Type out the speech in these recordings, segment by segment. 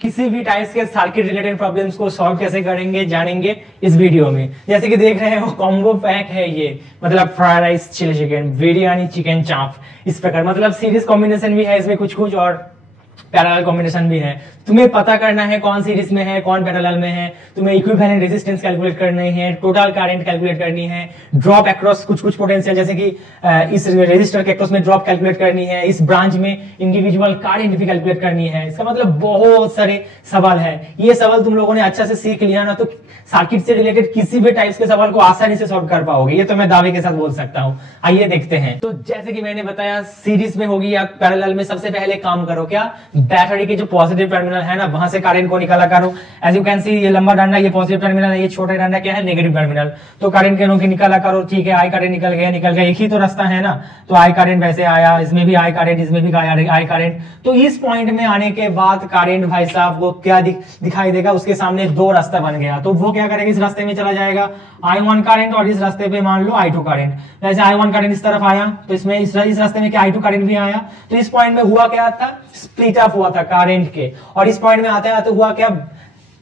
किसी भी टाइप्स के सर्किट रिलेटेड प्रॉब्लम्स को सॉल्व कैसे करेंगे जानेंगे इस वीडियो में। जैसे कि देख रहे हो कॉम्बो पैक है ये, मतलब fried rice chilli chicken, biryani chicken chop, इस प्रकार मतलब सीरीज कॉम्बिनेशन भी है इसमें कुछ कुछ और पैरेलल कॉम्बिनेशन भी है। तुम्हें पता करना है कौन सीरीज में है कौन पैरेलल में है, तुम्हें इक्विवेलेंट रेजिस्टेंस कैलकुलेट करनी है, टोटल करंट कैलकुलेट करनी है, ड्रॉप अक्रॉस कुछ कुछ पोटेंशियल जैसे कि इस रेजिस्टर के अक्रॉस में ड्रॉप कैलकुलेट करनी है, इस ब्रांच में इंडिविजुअल करंट भी कैलकुलेट करनी है। इसका मतलब बहुत सारे सवाल है। ये सवाल तुम लोगों ने अच्छा से सीख लिया ना तो सर्किट से रिलेटेड किसी भी टाइप्स के सवाल को आसानी से सॉल्व कर पाओगे, ये तो मैं दावे के साथ बोल सकता हूं। आइए देखते हैं। तो जैसे कि मैंने बताया सीरीज में होगी या पैरेलल में, सबसे पहले काम करो क्या, बैटरी के जो पॉजिटिव टर्मिनल है ना वहां से करंट को निकाला करो। एज यू कैन सी ये लंबा डंडा ये पॉजिटिव टर्मिनल है, ये छोटा डंडा क्या है नेगेटिव टर्मिनल। तो करंट के निकाला करो, ठीक है। आई करंट निकल गया, एक ही तो रास्ता है ना। तो आई करंट वैसे आया, इसमें भी आई करंट, इसमें भी आई करंट। तो इस पॉइंट में आने के बाद करंट भाई साहब वो क्या दिखाई देगा, उसके सामने दो रास्ता बन गया। तो वो क्या करेगा, इस रास्ते में चला जाएगा I1 करंट और इस रास्ते पे मान लो I2 करंट। जैसे I1 करंट इस तरफ आया तो इसमें इस रास्ते में क्या I2 करंट भी आया। तो इस पॉइंट में हुआ क्या था, स्प्लिट अप हुआ था करंट के, और इस पॉइंट में आते आते हुआ क्या,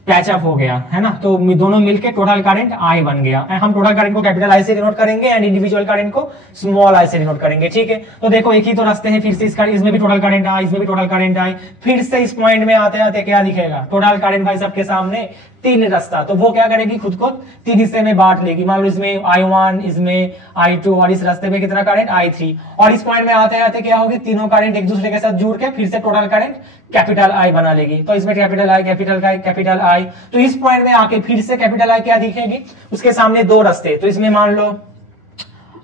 पैच अप हो गया है ना। तो दोनों मिलके टोटल करंट I बन गया। हम टोटल करंट को कैपिटल I से डिनोट करेंगे एंड इंडिविजुअल करंट को स्मॉल I से डिनोट करेंगे, ठीक है। तो देखो एक ही तो रास्ते हैं, फिर से इसमें भी टोटल करंट I, इसमें भी टोटल करंट I। फिर से इस पॉइंट में आते आते क्या दिखेगा, टोटल करंट भाई सबके सामने तीन रास्ता। तो वो क्या करेगी, खुद को तीन हिस्से में बांट लेगी। मान लो इसमें I1, इसमें I2 और इस रास्ते में कितना करंट I3। और इस पॉइंट में आते आते क्या होगी, तीनों करंट एक दूसरे के साथ जुड़ के फिर से टोटल करंट कैपिटल I बना लेगी। तो इसमें कैपिटल I। तो इस पॉइंट में आके फिर से कैपिटल I क्या दिखेगी, उसके सामने दो रास्ते। तो इसमें मान लो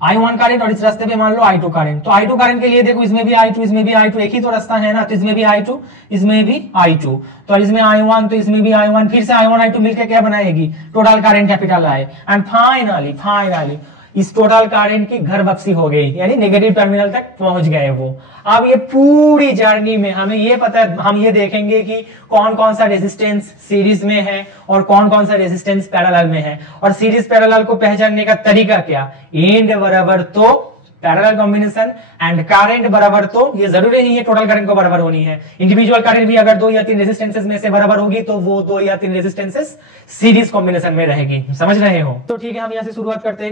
I1 करंट और इस रास्ते पे मान लो I2 करंट। तो I2 करंट के लिए देखो इसमें भी I2, इसमें भी I2, एक ही तो रास्ता है ना। तो इसमें भी I2, इसमें भी I2, तो इसमें I1 तो इसमें भी I1, फिर से I1 I2 मिलकर क्या बनाएगी, total current capital I। And finally इस टोटल करंट की घर वापसी हो गई, यानी नेगेटिव टर्मिनल तक पहुंच गए वो। अब ये पूरी जर्नी में हमें ये पता है, हम ये देखेंगे कि कौन कौन सा रेजिस्टेंस सीरीज में है और कौन कौन सा रेजिस्टेंस पैरेलल में है, और सीरीज पैरेलल को पहचानने का तरीका क्या, एंड बराबर तो पैरेलल कॉम्बिनेशन एंड करंट बराबर तो ये जरूरी नहीं है टोटल करंट को बराबर होनी है। इंडिविजुअल करंट भी अगर दो या तीन रेजिस्टेंसेस में से बराबर होगी तो वो दो या तीन रेजिस्टेंसेस सीरीज कॉम्बिनेशन में रहेगी, समझ रहे हो। तो ठीक है, हम यहाँ से शुरुआत करते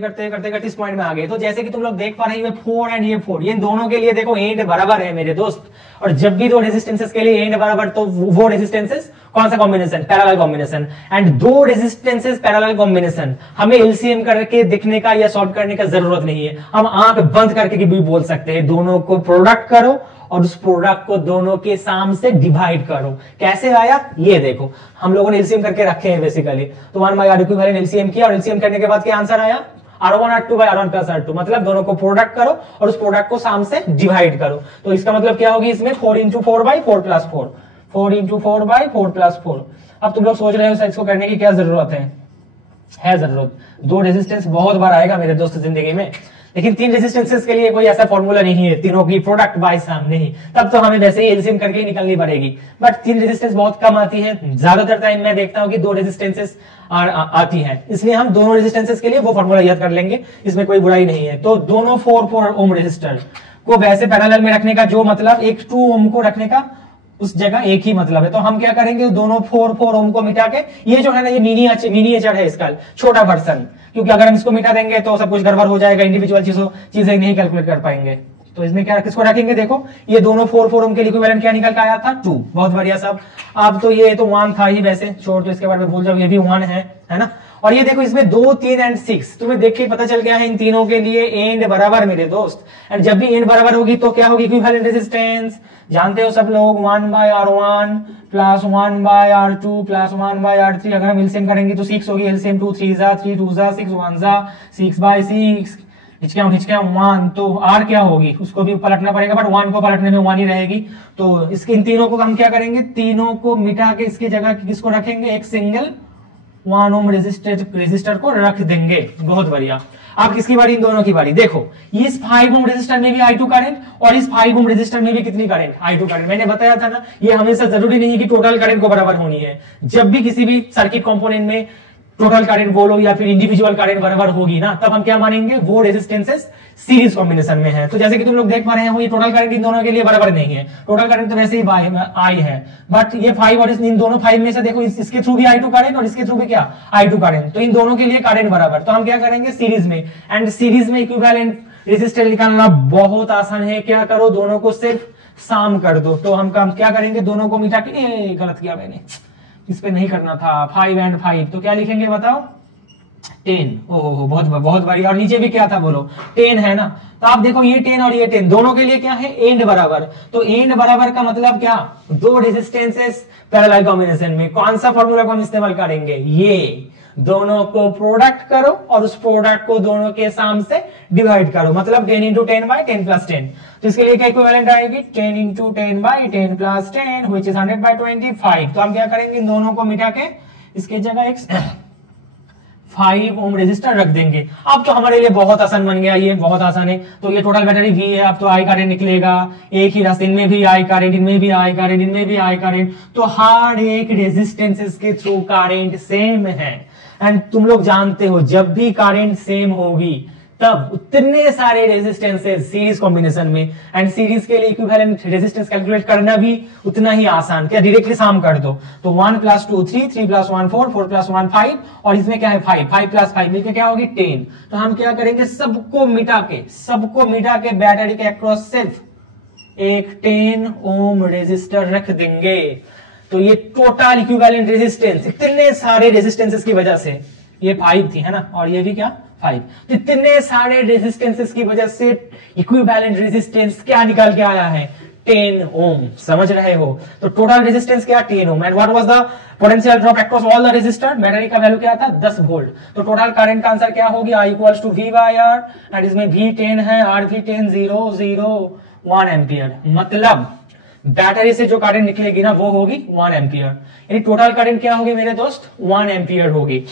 इस पॉइंट में आ गए। तो जैसे कि तुम लोग देख पा रहे हो 4 एंड ये 4, ये दोनों के लिए देखो एंड बराबर है मेरे दोस्त। और जब भी दो रेजिस्टेंसेस के लिए एंड बराबर तो वो रेजिस्टेंसेस कौन सा कॉम्बिनेशन, पैरेलल कॉम्बिनेशन। एंड दो रेजिस्टेंसेस पैरेलल कॉम्बिनेशन हमें एलसीएम करके देखने का या सॉल्व करने का जरूरत नहीं है, हम आंख बंद करके भी बोल सकते हैं। दोनों को प्रोडक्ट करो और उस प्रोडक्ट को दोनों के साम से डिवाइड करो। कैसे आया ये देखो, हम लोगों ने एलसीएम करके रखे हैं बेसिकली। तो 1/r इक्विवेलेंट एलसीएम किया और एलसीएम करने के बाद क्या आंसर आया, R1 R2 by R1 plus R2, मतलब दोनों को प्रोडक्ट करो और उस प्रोडक्ट को साम से डिवाइड करो। तो इसका मतलब क्या होगी, इसमें 4 into 4 by 4 plus 4, 4 into 4 by 4 plus 4। अब तुम लोग सोच रहे हो इसको करने की क्या जरूरत है जरूरत, दो रेजिस्टेंस बहुत बार आएगा मेरे दोस्त जिंदगी में, लेकिन तीन रेजिस्टेंसेस के लिए कोई ऐसा फॉर्मूला नहीं है, तीनों की प्रोडक्ट बाय सम नहीं। तब तो हमें वैसे ही एलसीएम करके ही निकलनी पड़ेगी। बट तीन रेजिस्टेंस बहुत कम आती है, ज्यादातर टाइम मैं देखता हूं कि दो रेजिस्टेंसेस आती है, इसलिए हम दोनों रेजिस्टेंसेस के लिए वो फॉर्मूला याद कर लेंगे, इसमें कोई बुराई नहीं है। तो दोनों 4 ओम रेजिस्टर को वैसे पैरेलल में रखने का जो मतलब, एक 2 ओम को रखने का उस जगह एक ही मतलब है। तो हम क्या करेंगे, दोनों 4 ओम को मिटा के, ये जो है ना ये मिनिएचर है इसका छोटा वर्जन, क्योंकि अगर हम इसको मिटा देंगे तो सब कुछ गड़बड़ हो जाएगा, इंडिविजुअल चीजें नहीं कैलकुलेट कर पाएंगे। तो इसमें क्या किसको रखेंगे, देखो ये दोनों 4 ओम के इक्विवेलेंट क्या निकल के आया था, 2। बहुत बढ़िया सब। अब तो ये तो 1 था ही वैसे, छोड़ तो इसके बारे में भूल जाओ, ये भी 1 है ना। और ये देखो इसमें 2, 3 एंड 6 तुम्हें देख के पता चल गया है इन तीनों के लिए एंड बराबर मेरे दोस्त। एंड जब भी एंड बराबर होगी तो क्या होगी, इक्विवेलेंट रेजिस्टेंस जानते हो सब लोग, 1/R1 plus 1/R2 plus 1/R3। अगर हम एलसीएम करेंगे तो 6 होगी, एलसीएम 2 3 जा 3 2 जा 6 1 जा 6/6 हिचका 1। तो R क्या होगी, उसको भी पलटना पड़ेगा, बट 1 को पलटने में 1 ही रहेगी। तो इसके इन तीनों को हम क्या करेंगे, तीनों को मिटा के इसकी जगह किसको रखेंगे, एक सिंगल 1 ओम रेजिस्टर को रख देंगे। बहुत बढ़िया। अब किसकी बारी, इन दोनों की बारी। देखो इस 5 ओम रेजिस्टर में भी I2 करंट और इस 5 ओम रेजिस्टर में भी कितनी करंट, I2 करंट। मैंने बताया था ना, ये हमेशा जरूरी नहीं है कि टोटल करंट को बराबर होनी है। जब भी किसी भी सर्किट कंपोनेंट में टोटल करंट बोलो या फिर इंडिविजुअल करंट बराबर होगी ना, तब हम क्या मानेंगे, वो रेजिस्टेंसेस सीरीज कॉम्बिनेशन में है। तो जैसे कि तुम लोग देख पा रहे हो, ये टोटल करंट इन दोनों के लिए बराबर नहीं है, टोटल करंट तो वैसे ही आई है, बट ये 5 और इन दोनों 5 में से देखो, इसके थ्रू भी I2 करंट और इसके थ्रू भी क्या I2 करंट, तो इन दोनों के लिए करंट बराबर। तो हम क्या करेंगे सीरीज में, एंड सीरीज में इक्विवेलेंट रेजिस्टेंस निकालना बहुत आसान है। क्या करो, दोनों को सिर्फ साम कर दो। तो हम काम क्या करेंगे, दोनों को मिटा के, गलत किया मैंने, इस पे नहीं करना था, 5 and 5, तो क्या लिखेंगे बताओ, 10। ओहो बहुत बढ़िया। और नीचे भी क्या था बोलो, 10 है ना। तो आप देखो ये 10 और ये 10 दोनों के लिए क्या है, एंड बराबर। तो एंड बराबर का मतलब क्या, दो रेजिस्टेंसेस पैरेलल कॉम्बिनेशन में कौन सा फॉर्मूला को हम इस्तेमाल करेंगे, ये दोनों को प्रोडक्ट करो और उस प्रोडक्ट को दोनों के साम से डिवाइड करो, मतलब 10 into 10 by 10 plus 10। तो इसके लिए क्या इक्विवेलेंट आएगी, 10 into 10 by 10 plus 10 which is 100 by 25। तो हम क्या करेंगे, इन दोनों को मिटा के इसके जगह एक 5 ओम रेजिस्टर रख देंगे। अब तो हमारे लिए बहुत आसान बन गया, ये बहुत आसान है। तो ये टोटल बैटरी V है, अब तो I करंट निकलेगा, एक ही रास्ते, इनमें भी I करंट, इनमें भी I करंट, इनमें भी I करंट। तो हर एक रेजिस्टेंसेस के थ्रू करंट सेम है। एंड तुम लोग जानते हो, जब भी करंट सेम होगी तब उतने सारे रेजिस्टेंसेस सीरीज कॉम्बिनेशन में, एंड सीरीज के लिए इक्विवेलेंट रेजिस्टेंस कैलकुलेट करना भी उतना ही आसान, क्या डायरेक्टली साम कर दो। तो 1 + 2 3, 3 + 1 4, 4 + 1 5, और इसमें क्या है 5, 5 + 5 मिलकर क्या होगी 10। तो हम क्या करेंगे, सबको मिटा के बैटरी के अक्रॉस सिर्फ एक 10 ओम रेजिस्टर रख देंगे। तो ये टोटल इक्विवेलेंट रेजिस्टेंस, इतने सारे रेजिस्टेंसेस की वजह से, ये 5 थी है ना, और ये भी क्या 5, तो इतने सारे रेजिस्टेंसेस की वजह से इक्विवेलेंट रेजिस्टेंस क्या निकाल के आया है, 10 ओम। समझ रहे हो, तो टोटल रेजिस्टेंस क्या 10 ohm. And what was the potential drop across all the resistor, battery का वैल्यू क्या था 10 वोल्ट। तो टोटल करंट का आंसर क्या होगी, I = V/R, एंड इसमें V 10 है, R भी 10, 0 0 1 एम्पियर। मतलब बैटरी से जो करंट निकलेगी ना वो होगी 1 एम्पियर, यानी टोटल करंट क्या होगी मेरे दोस्त, 1 एम्पियर होगी।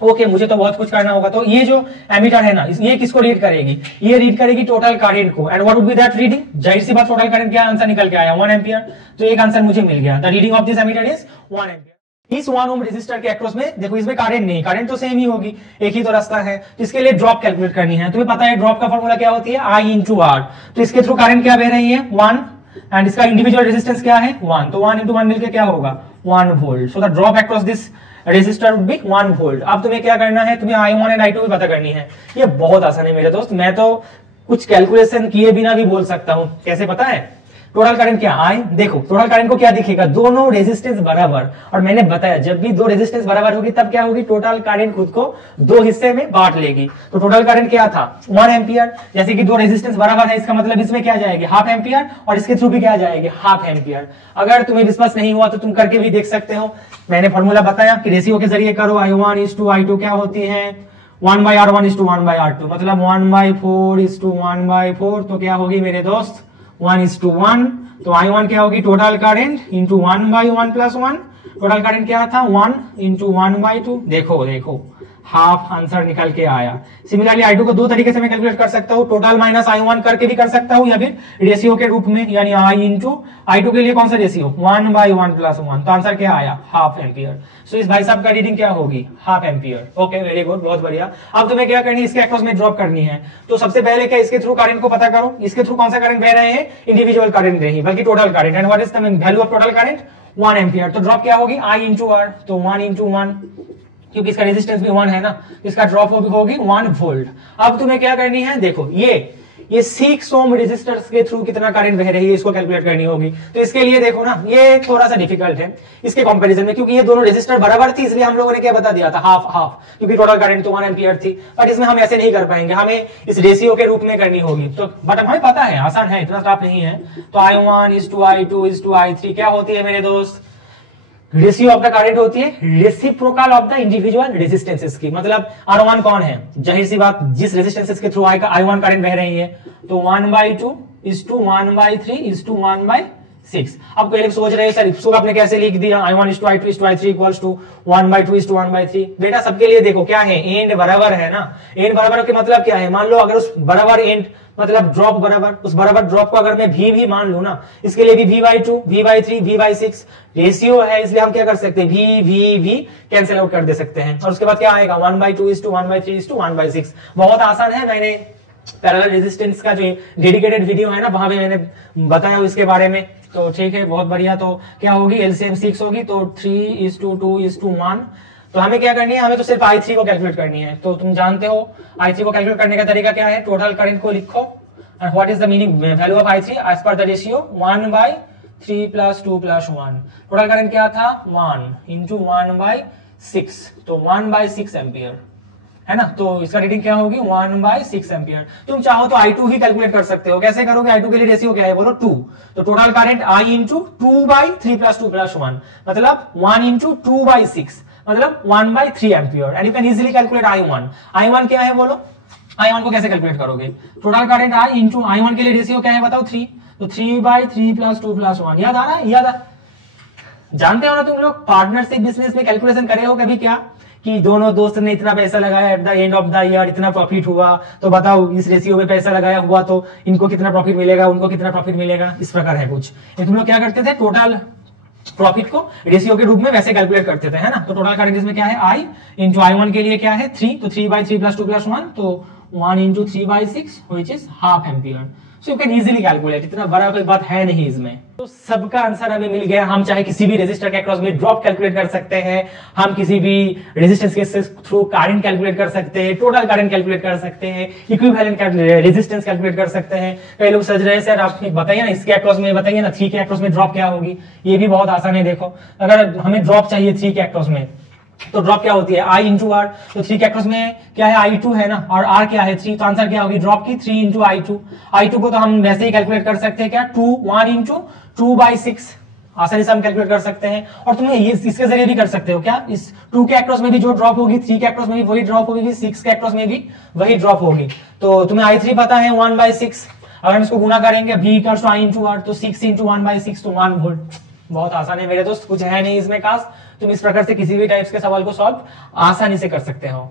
ओके, मुझे तो बहुत कुछ करना होगा। तो ये जो एमीटर है ना, ये किसको रीड करेगी, ये रीड करेगी टोटल करंट को। And what would be that reading, जाहिर सी बात टोटल करंट क्या आंसर निकल के आया 1 एम्पियर। तो एक आंसर मुझे मिल गया, the reading of this ammeter is 1 ampere. इस 1 ओम रेजिस्टर के अक्रॉस में देखो, इसमें करंट नहीं, करंट तो सेम ही होगी, एक ही तो रास्ता है। तो इसके लिए ड्रॉप कैलकुलेट करनी है। तुम्हें पता है ड्रॉप का फॉर्मूला क्या होती है, I × R। तो इसके थ्रू करंट क्या बह रही है 1, एंड इसका इंडिविजुअल रेजिस्टेंस क्या है 1, तो 1 × 1 मिलकर क्या होगा 1 volt. So the drop across this resistor would be 1 volt. अब तुम्हें क्या करना है, तुम्हें I1 एंड I2 भी पता करनी है। ये बहुत आसान है मेरे दोस्त, मैं तो कुछ कैलकुलेशन किए बिना भी बोल सकता हूं। कैसे पता है, टोटल करंट क्या I, देखो टोटल करंट को क्या दिखेगा, दोनों रेजिस्टेंस बराबर। और मैंने बताया जब भी दो रेजिस्टेंस बराबर होगी तब क्या होगी, टोटल करंट खुद को दो हिस्से में बांट लेगी। तो टोटल करंट क्या था 1 एम्पियर, जैसे कि दो रेजिस्टेंस बराबर है, इसका मतलब इसमें क्या जाएगी हाफ एम्पियर, और इसके थ्रू भी क्या जाएगी हाफ एम्पियर। अगर तुम्हें विश्वास नहीं हुआ तो तुम करके भी देख सकते हो। मैंने फॉर्मूला बताया कि रेशियो के जरिए करो, I1 = I2 क्या होती है 1/R1 = 1/R2, मतलब 1/4 = 1/4। तो क्या होगी मेरे दोस्त 1:1। तो I1 क्या होगी, total current into 1/1 + 1। Total current क्या था 1 × 1/2। देखो देखो हाफ आंसर निकल के आया। सिमिलरली I2 को दो तरीके से मैं कैलकुलेट कर सकता हूं, टोटल माइनस I1 करके भी कर सकता हूं, या फिर रेशियो के रूप में, यानी I × I2 के लिए कौन सा रेशियो 1/1 + 1। तो आंसर क्या आया हाफ एम्पियर। सो इस भाई साहब का रीडिंग क्या होगी half ampere. Okay, very good, बहुत बढ़िया। अब तुम्हें क्या करनी है, इसके अक्रॉस में ड्रॉप करनी है। तो सबसे पहले क्या, इसके थ्रू करंट को पता करो, इसके थ्रू कौन सा करंट बह रहे हैं, इंडिविजुअल करंट नहीं बल्कि total current. And what is the value of total current 1 ampere. तो ड्रॉप क्या होगी I × R, तो 1 × 1, क्योंकि इसका रेजिस्टेंस भी 1 है ना, इसका ड्रॉप होगी 1 वोल्ट। अब तुम्हें क्या करनी है, देखो ये 6 ओम रेजिस्टर्स के थ्रू कितना करंट बह रही है इसको कैलकुलेट करनी होगी। तो इसके लिए देखो ना, ये थोड़ा सा डिफिकल्ट है इसके कंपैरिजन में, क्योंकि ये दोनों रेजिस्टर बराबर थी, इसलिए हम लोगों ने क्या बता दिया था हाफ हाफ, क्योंकि टोटल करंट तो 1 एम्पियर थी। बट इसमें हम ऐसे नहीं कर पाएंगे, हमें इस रेशियो के रूप में करनी होगी। तो बट हमें पता है आसान है, इतना टफ नहीं है। तो I1 = I2 = I3 क्या होती है मेरे दोस्त, रेशियो ऑफ द करंट होती है reciprocal of the individual resistances की। मतलब R1 कौन है, जाहिर सी बात जिस रेजिस्टेंसेस के थ्रू I1 करंट बह रही है, तो 1/2 = 1/3 = 1/3 6। अब कोई लोग सोच रहे हैं सर इसको आपने कैसे लिख दिया, I1 is to I2 is to I3 equals to 1/2 is to 1/3। बेटा सबके लिए देखो क्या है, एंड बराबर है ना। एंड बराबर के मतलब क्या है, मान लो अगर उस बराबर एंड मतलब ड्रॉप बराबर, उस बराबर ड्रॉप को अगर मैं भी मान लू ना, इसके लिए भी v/2 v/3 v/6 रेशियो है, इसलिए हम क्या कर सकते हैं, v कैंसिल आउट कर दे सकते हैं। और उसके बाद क्या आएगा, 1/2 is to 1/3 is to 1/6। बहुत आसान है, मैंने पैरेलल रेजिस्टेंस का जो डेडिकेटेड वीडियो है ना, वहां पे मैंने बताया इसके बारे में। तो ठीक है, बहुत बढ़िया। तो क्या होगी, एलसीएम 6 होगी, तो 3:2:1। तो हमें क्या करनी है, हमें तो सिर्फ I3 को कैलकुलेट करनी है। तो तुम जानते हो I3 को कैलकुलेट करने का तरीका क्या है, टोटल करंट को लिखो and what is the meaning value of I3 as per the ratio 1/3 + 2 + 1। Total current क्या था, 1 × 1/6, तो 1/6 एम्पियर है ना। तो इसका रीडिंग क्या होगी, 1/6 एम्पियर। तुम चाहो तो I2 ही कैलकुलेट कर सकते हो। कैसे करोगे, I2 के लिए रेशियो क्या है, बोलो 2। तो टोटल करंट I × 2/3 + 2 + 1, मतलब 1 × 2/6, मतलब 1/3 ampere. And you can easily calculate I1। I1 क्या है बोलो, I1 को कैसे कैलकुलेट करोगे, टोटल करंट I × I1 के लिए रेशियो क्या है बताओ, 3। तो 3/3 + 2 + 1। याद आ रहा है, याद जानते हो ना तुम लोग, पार्टनरशिप बिजनेस में कैलकुलेशन करे हो कभी क्या, कि दोनों दोस्त ने इतना पैसा लगाया, at the end of the year इतना प्रॉफिट हुआ, तो बताओ इस रेशियो में पैसा लगाया हुआ तो इनको कितना प्रॉफिट मिलेगा, उनको कितना प्रॉफिट मिलेगा, इस प्रकार है कुछ। ये तुम लोग क्या करते थे, टोटल प्रॉफिट को रेशियो के रूप में वैसे कैलकुलेट करते थे, है ना। तो टोटल करंट इसमें क्या है, I × I1 के लिए क्या है 3, तो 3/3 + 2 + 1, तो 1 × 3/6 which is ½ ampere. So you can easily calculate, इतना बड़ा कोई बात है नहीं इसमें। तो सबका आंसर हमें मिल गया। हम चाहे किसी भी रेजिस्टर के अक्रॉस में ड्रॉप कैलकुलेट कर सकते हैं, हम किसी भी रेजिस्टेंस के थ्रू करंट कैलकुलेट कर सकते हैं, टोटल करंट कैलकुलेट कर सकते हैं, इक्विवेलेंट रेजिस्टेंस कैलकुलेट कर सकते हैं। कई लोग सोच रहे हैं सर आप बताइए ना इसके अक्रॉस में, बताइए ना 3 के अक्रॉस में ड्रॉप क्या होगी। ये भी बहुत आसान है। देखो अगर हमें ड्रॉप चाहिए 3 के अक्रॉस में, तो ड्रॉप क्या होती है, I × R। तो 3 के अक्रॉस में क्या है, I2 है ना, और R क्या है 3, तो आंसर क्या होगी ड्रॉप की 3 × I2। I2 को तो हम वैसे ही कैलकुलेट कर सकते हैं क्या, 1 × 2/6 आसानी से हम कैलकुलेट कर सकते हैं। और तुम्हें ये इसके जरिए भी कर सकते हो क्या, इस 2 के अक्रॉस में भी जो ड्रॉप होगी, 3 के अक्रॉस में भी वही ड्रॉप होगी, 6 के अक्रॉस में भी वही ड्रॉप होगी। तो तुम्हें I3 पता है 1/6, अगर हम इसको गुना करेंगे V = I × R, तो 6 × 1/6 तो 1 वोल्ट। बहुत आसान है मेरे दोस्त, कुछ है नहीं इसमें खास। तुम इस प्रकार से किसी भी टाइप्स के सवाल को सॉल्व आसानी से कर सकते हो।